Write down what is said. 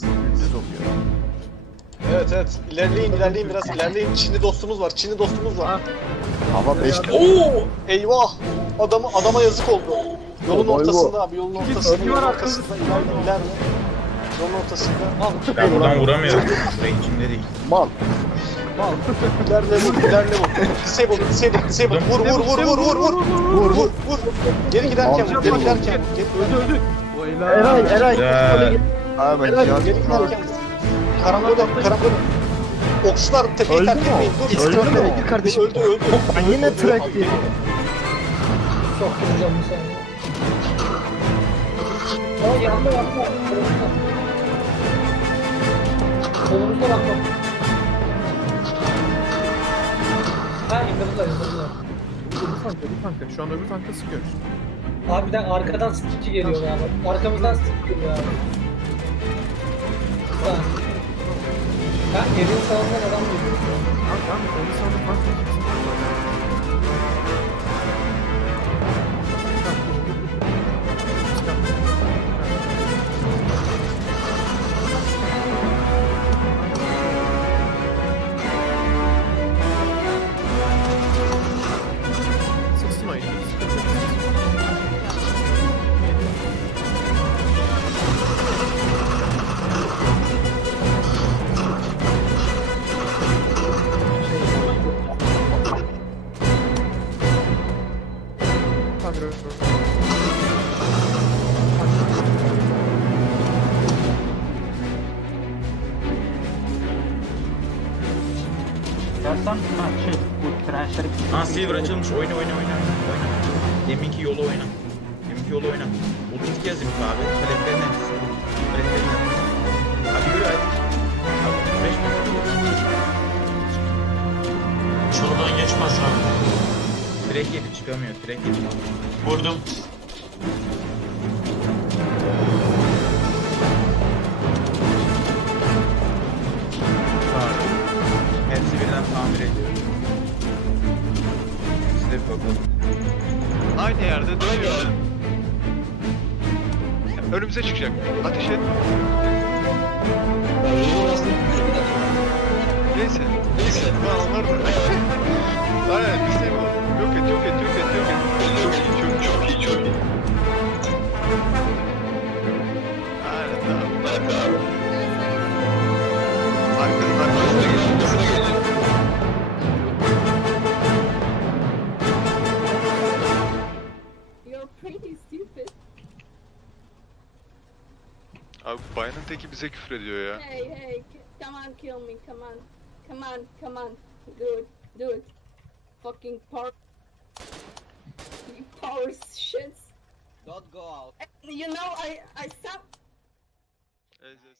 geldi? Gündüz oluyor. Evet evet. İlerleyin ilerleyin biraz ilerleyin. Çinli dostumuz var. Çinli dostumuz var. Hava 5 Oo! Eyvah! Adamı adama yazık oldu. Yolun Vay vay. ortasında abi yolun ortasında. Yolun var ortasında. İlerle ilerle. Yolun ortasında. Al. Ben buradan vuramıyorum. Rengimde değil. mal. İlerle vur, ilerle vur. Disable, disable, disable. Vur, vur, vur, vur, vur, vur. Vur, vur, vur. Geri giderken vur, geri giderken. Geri, Öldü öldü. O Eray, Eray. Ya. Ahmet geri ya. giderken. Karambole, karambole. Okçular tepeyi Öldü terk etmeyin. Dur. Öldü mü o? Kardeşim. Öldü, öldü. Ben yine track yedim. Çok kıracağım bu saniye. Aa yandı yandı. Kolumuzda. Bak bak. Ha indirdiler indirdiler. Öbür tanka, öbür tanka. Şu an öbür tanka sıkıyoruz. Harbiden arkadan stickçi geliyor abi. Arkamızdan geliyor abi. Evin sağından adam geliyor. Tank abi, onu sandım tank. Sıksın Dersen ha şey bu trençleri Ha silver açılmış. Oyna oyna oyna. Oyna. Deminki yolu oyna. Deminki yolu oyna. 32 yazayım abi. Paletlerin hepsi. Paletlerin hepsi. Hadi yürü hadi. Abi 5 metre. Şuradan geçmez abi. Direkt yedi çıkamıyor. Direkt yedi. Vurdum. Size bir bakalım. Aynı yerde duruyor. Önümüze çıkacak. Ateş et. Neyse. Neyse. Bu onlar Stupid. Abi bayanın teki bize küfür ediyor ya. Hey, hey, come on, kill me, come on. Come on, come on. Do it, do it. Fucking power. You power shits. Don't go out. You know, I, I ez.